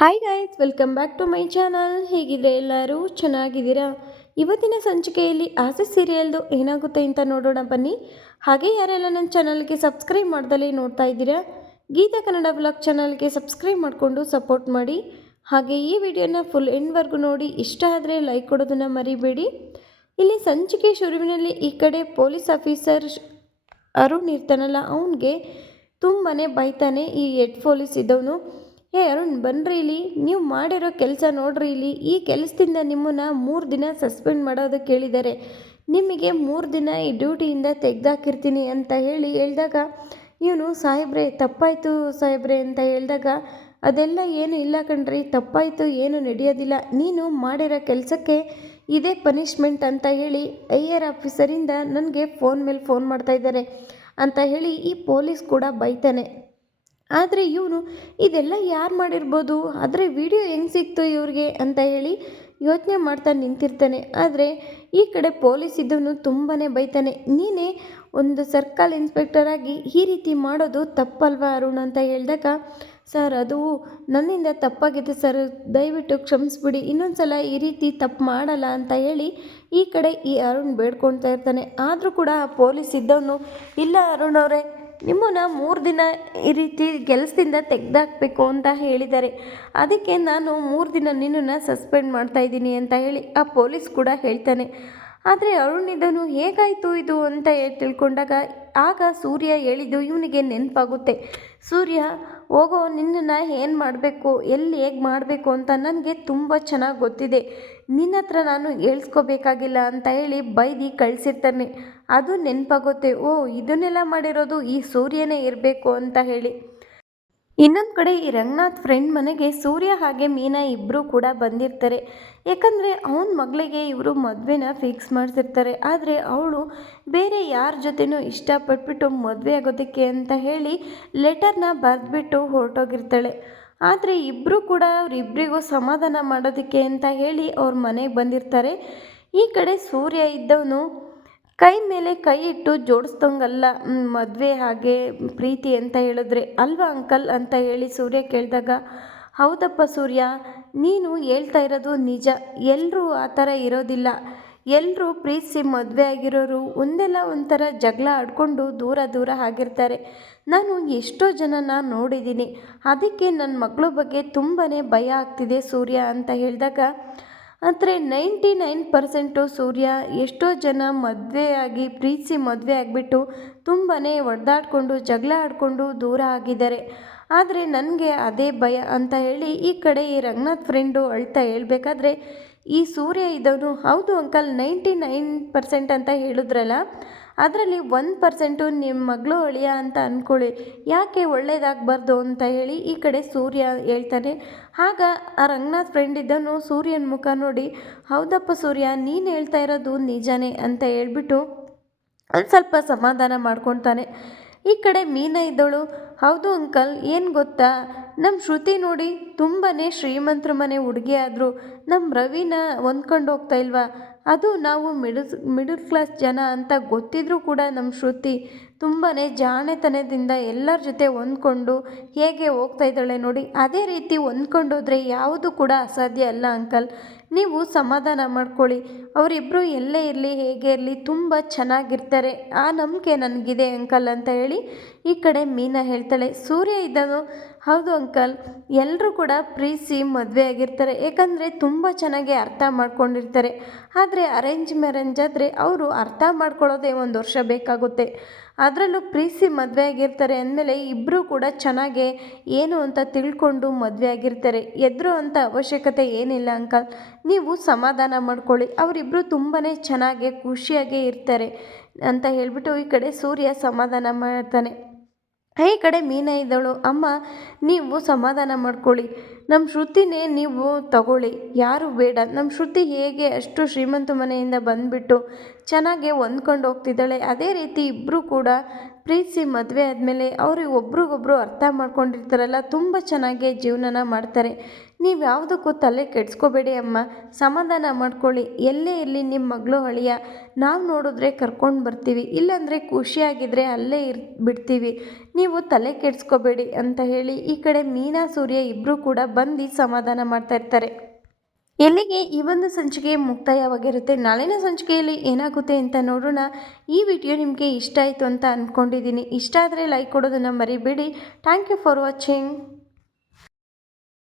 Hi guys welcome back to my channel ಹೇಗಿದ್ರೆ ಎಲ್ಲರೂ ಚೆನ್ನಾಗಿದ್ದೀರಾ? ಇವತ್ತಿನ ಸಂಚಿಕೆಯಲ್ಲಿ ಆಸೆ ಸೀರಿಯಲ್ದು ಏನಾಗುತ್ತೆ ಅಂತ ನೋಡೋಣ ಬನ್ನಿ. ಹಾಗೆ ಯಾರೆಲ್ಲ ನನ್ನ ಚಾನಲ್ಗೆ ಸಬ್ಸ್ಕ್ರೈಬ್ ಮಾಡ್ದಲ್ಲಿ ನೋಡ್ತಾ ಇದ್ದೀರಾ, ಗೀತಾ ಕನ್ನಡ ಬ್ಲಾಗ್ ಚಾನಲ್ಗೆ ಸಬ್ಸ್ಕ್ರೈಬ್ ಮಾಡಿಕೊಂಡು ಸಪೋರ್ಟ್ ಮಾಡಿ. ಹಾಗೆ ಈ ವಿಡಿಯೋನ ಫುಲ್ ಎಂಡ್ವರೆಗೂ ನೋಡಿ, ಇಷ್ಟ ಆದರೆ ಲೈಕ್ ಕೊಡೋದನ್ನು ಮರಿಬೇಡಿ. ಇಲ್ಲಿ ಸಂಚಿಕೆ ಶುರುವಿನಲ್ಲಿ ಈ ಕಡೆ ಪೊಲೀಸ್ ಆಫೀಸರ್ ಅರುಣ್ ಇರ್ತಾನಲ್ಲ, ಅವನಿಗೆ ತುಂಬಾ ಬೈತಾನೆ ಈ ಹೆಡ್ ಪೊಲೀಸ್ ಇದ್ದವನು. ಏ ಅರುಣ್ ಬನ್ನಿರಿ ಇಲ್ಲಿ. ನೀವು ಮಾಡಿರೋ ಕೆಲಸ ನೋಡ್ರಿ ಇಲ್ಲಿ. ಈ ಕೆಲಸದಿಂದ ನಿಮ್ಮನ್ನು ಮೂರು ದಿನ ಸಸ್ಪೆಂಡ್ ಮಾಡೋದಕ್ಕೆ ಹೇಳಿದ್ದಾರೆ ನಿಮಗೆ ಮೂರು ದಿನ ಈ ಡ್ಯೂಟಿಯಿಂದ ತೆಗೆದಾಕಿರ್ತೀನಿ ಅಂತ ಹೇಳಿ ಹೇಳಿದಾಗ, ಇವನು ಸಾಹೇಬ್ರೆ, ತಪ್ಪಾಯಿತು ಸಾಹೇಬ್ರೆ ಅಂತ ಹೇಳಿದಾಗ, ಅದೆಲ್ಲ ಏನು ಇಲ್ಲ ಕಣ್ರಿ. ತಪ್ಪಾಯಿತು, ಏನು ನಡೆಯೋದಿಲ್ಲ. ನೀನು ಮಾಡಿರೋ ಕೆಲಸಕ್ಕೆ ಇದೇ ಪನಿಷ್ಮೆಂಟ್ ಅಂತ ಹೇಳಿ ಐ ಆರ್ ಆಫೀಸರಿಂದ ನನಗೆ ಫೋನ್ ಮೇಲೆ ಫೋನ್ ಮಾಡ್ತಾ ಇದ್ದಾರೆ ಅಂತ ಹೇಳಿ ಈ ಪೊಲೀಸ್ ಕೂಡ ಬೈತಾನೆ. ಆದರೆ ಇವನು ಇದೆಲ್ಲ ಯಾರು ಮಾಡಿರ್ಬೋದು? ಆದರೆ ವಿಡಿಯೋ ಹೆಂಗೆ ಸಿಕ್ತು ಇವ್ರಿಗೆ ಅಂತ ಹೇಳಿ ಯೋಚನೆ ಮಾಡ್ತಾ ನಿಂತಿರ್ತಾನೆ. ಆದರೆ ಈ ಕಡೆ ಪೊಲೀಸ್ ಇದ್ದವನು ತುಂಬಾ ಬೈತಾನೆ. ನೀನೇ ಒಂದು ಸರ್ಕಲ್ ಇನ್ಸ್ಪೆಕ್ಟರ್ ಆಗಿ ಈ ರೀತಿ ಮಾಡೋದು ತಪ್ಪಲ್ವಾ ಅರುಣ್ ಅಂತ ಹೇಳಿದಾಗ, ಸರ್, ಅದು ನನ್ನಿಂದ ತಪ್ಪಾಗಿದೆ ಸರ್. ದಯವಿಟ್ಟು ಕ್ಷಮಿಸ್ಬಿಡಿ. ಇನ್ನೊಂದು ಸಲ ಈ ರೀತಿ ತಪ್ಪು ಮಾಡಲ್ಲ ಅಂತ ಹೇಳಿ ಈ ಕಡೆ ಈ ಅರುಣ್ ಬೇಡ್ಕೊಳ್ತಾ ಇರ್ತಾನೆ. ಆದರೂ ಕೂಡ ಪೊಲೀಸ್ ಇದ್ದವನು ಇಲ್ಲ ಅರುಣ್ ಅವರೇ. ನಿಮ್ಮನ್ನು ಮೂರು ದಿನ ಈ ರೀತಿ ಕೆಲಸದಿಂದ ತೆಗೆದಾಕಬೇಕು ಅಂತ ಹೇಳಿದ್ದಾರೆ. ಅದಕ್ಕೆ ನಾನು ಮೂರು ದಿನ ನಿನ್ನನ್ನು ಸಸ್ಪೆಂಡ್ ಮಾಡ್ತಾ ಇದ್ದೀನಿ ಅಂತ ಹೇಳಿ ಆ ಪೊಲೀಸ್ ಕೂಡ ಹೇಳ್ತಾನೆ. ಆದರೆ ಅರುಣ್ ಇದನ್ನು ಹೇಗಾಯಿತು ಇದು ಅಂತ ತಿಳ್ಕೊಂಡಾಗ ಆಗ ಸೂರ್ಯ ಹೇಳಿದ್ದು ಇವನಿಗೆ ನೆನಪಾಗುತ್ತೆ. ಸೂರ್ಯ, ಹೋಗೋ, ನಿನ್ನನ್ನು ಏನು ಮಾಡಬೇಕು, ಎಲ್ಲಿ ಹೇಗೆ ಮಾಡಬೇಕು ಅಂತ ನನಗೆ ತುಂಬ ಚೆನ್ನಾಗಿ ಗೊತ್ತಿದೆ. ನಿನ್ನ ಹತ್ರ ನಾನು ಹೇಳ್ಸ್ಕೋಬೇಕಾಗಿಲ್ಲ ಅಂತ ಹೇಳಿ ಬೈದಿ ಕಳಿಸಿರ್ತಾನೆ. ಅದು ನೆನಪಾಗುತ್ತೆ. ಓ, ಇದನ್ನೆಲ್ಲ ಮಾಡಿರೋದು ಈ ಸೂರ್ಯನೇ ಇರಬೇಕು ಅಂತ ಹೇಳಿ. ಇನ್ನೊಂದು ಕಡೆ ಈ ರಂಗನಾಥ್ ಫ್ರೆಂಡ್ ಮನೆಗೆ ಸೂರ್ಯ ಹಾಗೆ ಮೀನಾ ಇಬ್ಬರು ಕೂಡ ಬಂದಿರ್ತಾರೆ. ಯಾಕಂದರೆ ಅವನ ಮಗಳಿಗೆ ಇವರು ಮದುವೆನ ಫಿಕ್ಸ್ ಮಾಡ್ತಿರ್ತಾರೆ. ಆದರೆ ಅವಳು ಬೇರೆ ಯಾರ ಜೊತೆನೂ ಇಷ್ಟಪಟ್ಬಿಟ್ಟು ಮದುವೆ ಆಗೋದಕ್ಕೆ ಅಂತ ಹೇಳಿ ಲೆಟರ್ನ ಬರೆದ್ಬಿಟ್ಟು ಹೊರಟೋಗಿರ್ತಾಳೆ. ಆದರೆ ಇಬ್ಬರು ಕೂಡ ಅವರಿಬ್ಬರಿಗೂ ಸಮಾಧಾನ ಮಾಡೋದಕ್ಕೆ ಅಂತ ಹೇಳಿ ಅವ್ರ ಮನೆಗೆ ಬಂದಿರ್ತಾರೆ. ಈ ಕಡೆ ಸೂರ್ಯ ಇದ್ದವನು ಕೈ ಮೇಲೆ ಕೈ ಇಟ್ಟು ಜೋಡಿಸ್ದಂಗಲ್ಲ ಮದುವೆ ಹಾಗೆ ಪ್ರೀತಿ ಅಂತ ಹೇಳಿದ್ರೆ? ಅಲ್ವಾ ಅಂಕಲ್ ಅಂತ ಹೇಳಿ ಸೂರ್ಯ ಕೇಳಿದಾಗ, ಹೌದಪ್ಪ ಸೂರ್ಯ, ನೀನು ಹೇಳ್ತಾ ಇರೋದು ನಿಜ. ಎಲ್ಲರೂ ಆ ಥರ ಇರೋದಿಲ್ಲ. ಎಲ್ಲರೂ ಪ್ರೀತಿಸಿ ಮದುವೆ ಆಗಿರೋರು ಒಂದೆಲ್ಲ ಒಂಥರ ಜಗಳ ಆಡ್ಕೊಂಡು ದೂರ ದೂರ ಆಗಿರ್ತಾರೆ. ನಾನು ಎಷ್ಟೋ ಜನನ ನೋಡಿದ್ದೀನಿ. ಅದಕ್ಕೆ ನನ್ನ ಮಗಳ ಬಗ್ಗೆ ತುಂಬಾ ಭಯ ಆಗ್ತಿದೆ ಸೂರ್ಯ ಅಂತ ಹೇಳಿದಾಗ ಆದರೆ ನೈಂಟಿ ನೈನ್ ಪರ್ಸೆಂಟು ಸೂರ್ಯ ಎಷ್ಟೋ ಜನ ಮದುವೆಯಾಗಿ, ಪ್ರೀತಿಸಿ ಮದುವೆ ಆಗಿಬಿಟ್ಟು ತುಂಬಾ ಒಡೆದಾಡ್ಕೊಂಡು, ಜಗಳ ಆಡಿಕೊಂಡು ದೂರ ಆಗಿದ್ದಾರೆ. ಆದರೆ ನನಗೆ ಅದೇ ಭಯ ಅಂತ ಹೇಳಿ ಈ ಕಡೆ ಈ ರಂಗನಾಥ್ ಫ್ರೆಂಡು ಅಳ್ತಾ ಹೇಳ್ಬೇಕಾದ್ರೆ, ಈ ಸೂರ್ಯ ಇದ್ದವನು, ಹೌದು ಅಂಕಲ್, ನೈಂಟಿ ನೈನ್ ಪರ್ಸೆಂಟ್ ಅಂತ ಹೇಳಿದ್ರಲ್ಲ ಅದರಲ್ಲಿ ಒಂದು ಪರ್ಸೆಂಟು ನಿಮ್ಮ ಮಗಳು ಅಳಿಯ ಅಂತ ಅಂದ್ಕೊಳ್ಳಿ ಯಾಕೆ ಒಳ್ಳೇದಾಗಬಾರ್ದು ಅಂತ ಹೇಳಿ ಈ ಕಡೆ ಸೂರ್ಯ ಹೇಳ್ತಾನೆ. ಆಗ ಆ ರಂಗನಾಥ್ ಫ್ರೆಂಡ್ ಇದ್ದನು, ಸೂರ್ಯನ ಮುಖ ನೋಡಿ, ಹೌದಪ್ಪ ಸೂರ್ಯ, ನೀನು ಹೇಳ್ತಾ ಇರೋದು ನಿಜಾನೇ ಅಂತ ಹೇಳ್ಬಿಟ್ಟು ಒಂದು ಸ್ವಲ್ಪ ಸಮಾಧಾನ ಮಾಡ್ಕೊತಾನೆ. ಈ ಕಡೆ ಮೀನ ಇದ್ದಳು, ಹೌದು ಅಂಕಲ್, ಏನು ಗೊತ್ತಾ? ನಮ್ಮ ಶ್ರುತಿ ನೋಡಿ ತುಂಬಾ ಶ್ರೀಮಂತರ ಮನೆ ಹುಡುಗಿ ಆದರು. ನಮ್ಮ ರವಿನ ಹೊಂದ್ಕೊಂಡು ಹೋಗ್ತಾ ಇಲ್ವಾ? ಅದು ನಾವು ಮಿಡಲ್ ಮಿಡಲ್ ಕ್ಲಾಸ್ ಜನ ಅಂತ ಗೊತ್ತಿದ್ರೂ ಕೂಡ ನಮ್ಮ ಶ್ರುತಿ ತುಂಬಾ ಜಾಣೆತನದಿಂದ ಎಲ್ಲರ ಜೊತೆ ಹೊಂದ್ಕೊಂಡು ಹೇಗೆ ಹೋಗ್ತಾ ಇದ್ದಾಳೆ ನೋಡಿ. ಅದೇ ರೀತಿ ಹೊಂದ್ಕೊಂಡೋದ್ರೆ ಯಾವುದು ಕೂಡ ಅಸಾಧ್ಯ ಅಲ್ಲ ಅಂಕಲ್. ನೀವು ಸಮಾಧಾನ ಮಾಡ್ಕೊಳ್ಳಿ. ಅವರಿಬ್ಬರು ಎಲ್ಲೇ ಇರಲಿ, ಹೇಗೆ ಇರಲಿ, ತುಂಬ ಚೆನ್ನಾಗಿರ್ತಾರೆ. ಆ ನಂಬಿಕೆ ನನಗಿದೆ ಅಂಕಲ್ ಅಂತ ಹೇಳಿ ಈ ಕಡೆ ಮೀನಾ ಹೇಳ್ತಾಳೆ. ಸೂರ್ಯ ಇದ್ದನು? ಹೌದು ಅಂಕಲ್. ಎಲ್ಲರೂ ಕೂಡ ಪ್ರೀಸಿ ಮದುವೆ ಆಗಿರ್ತಾರೆ. ಯಾಕಂದರೆ ತುಂಬ ಚೆನ್ನಾಗಿ ಅರ್ಥ ಮಾಡ್ಕೊಂಡಿರ್ತಾರೆ. ಆದರೆ ಅರೇಂಜ್ ಮ್ಯಾರೇಂಜ್ ಆದರೆ ಅವರು ಅರ್ಥ ಮಾಡ್ಕೊಳ್ಳೋದೇ ಒಂದು ವರ್ಷ ಬೇಕಾಗುತ್ತೆ. ಅದರಲ್ಲೂ ಪ್ರೀತಿಸಿ ಮದುವೆ ಆಗಿರ್ತಾರೆ ಅಂದಮೇಲೆ ಇಬ್ಬರೂ ಕೂಡ ಚೆನ್ನಾಗೆ ಏನು ಅಂತ ತಿಳ್ಕೊಂಡು ಮದುವೆ ಆಗಿರ್ತಾರೆ. ಎದುರು ಅಂತ ಅವಶ್ಯಕತೆ ಏನಿಲ್ಲ ಅಂಕಲ್. ನೀವು ಸಮಾಧಾನ ಮಾಡ್ಕೊಳ್ಳಿ. ಅವರಿಬ್ಬರು ತುಂಬಾ ಚೆನ್ನಾಗೆ ಖುಷಿಯಾಗೇ ಇರ್ತಾರೆ ಅಂತ ಹೇಳಿಬಿಟ್ಟು ಈ ಕಡೆ ಸೂರ್ಯ ಸಮಾಧಾನ ಮಾಡ್ತಾನೆ. ಈ ಕಡೆ ಮೀನ ಇದ್ದಳು. ಅಮ್ಮ, ನೀವು ಸಮಾಧಾನ ಮಾಡ್ಕೊಳ್ಳಿ. ನಮ್ಮ ಶ್ರುತಿನೇ ನೀವು ತಗೊಳ್ಳಿ. ಯಾರು ಬೇಡ. ನಮ್ಮ ಶ್ರುತಿ ಹೇಗೆ ಅಷ್ಟು ಶ್ರೀಮಂತ ಮನೆಯಿಂದ ಬಂದುಬಿಟ್ಟು ಚೆನ್ನಾಗೆ ಹೊಂದ್ಕೊಂಡು ಹೋಗ್ತಿದ್ದಾಳೆ. ಅದೇ ರೀತಿ ಇಬ್ಬರು ಕೂಡ ಪ್ರೀತಿಸಿ ಮದುವೆ ಆದಮೇಲೆ ಅವರು ಒಬ್ರಿಗೊಬ್ರು ಅರ್ಥ ಮಾಡ್ಕೊಂಡಿರ್ತಾರಲ್ಲ, ತುಂಬ ಚೆನ್ನಾಗಿ ಜೀವನನ ಮಾಡ್ತಾರೆ. ನೀವು ಯಾವುದಕ್ಕೂ ತಲೆ ಕೆಡಿಸ್ಕೋಬೇಡಿ ಅಮ್ಮ. ಸಮಾಧಾನ ಮಾಡ್ಕೊಳ್ಳಿ. ಎಲ್ಲೇ ಇರಲಿ ನಿಮ್ಮ ಮಗಳು ಅಳಿಯ ನಾವು ನೋಡಿದ್ರೆ ಕರ್ಕೊಂಡು ಬರ್ತೀವಿ. ಇಲ್ಲಾಂದರೆ ಖುಷಿಯಾಗಿದ್ದರೆ ಅಲ್ಲೇ ಇರ್ ಬಿಡ್ತೀವಿ ನೀವು ತಲೆ ಕೆಡಿಸ್ಕೋಬೇಡಿ ಅಂತ ಹೇಳಿ ಈ ಕಡೆ ಮೀನಾ, ಸೂರ್ಯ ಇಬ್ಬರು ಕೂಡ ಬಂದು ಸಮಾಧಾನ ಮಾಡ್ತಾ ಇರ್ತಾರೆ. ಎಲ್ಲಿಗೆ ಈ ಒಂದು ಸಂಚಿಕೆ ಮುಕ್ತಾಯವಾಗಿರುತ್ತೆ, ನಾಳಿನ ಸಂಚಿಕೆಯಲ್ಲಿ ಏನಾಗುತ್ತೆ ಅಂತ ನೋಡೋಣ. ಈ ವಿಡಿಯೋ ನಿಮಗೆ ಇಷ್ಟ ಆಯಿತು ಅಂತ ಅಂದ್ಕೊಂಡಿದ್ದೀನಿ ಇಷ್ಟ ಆದರೆ ಲೈಕ್ ಕೊಡೋದನ್ನು ಮರಿಬೇಡಿ. Thank you for watching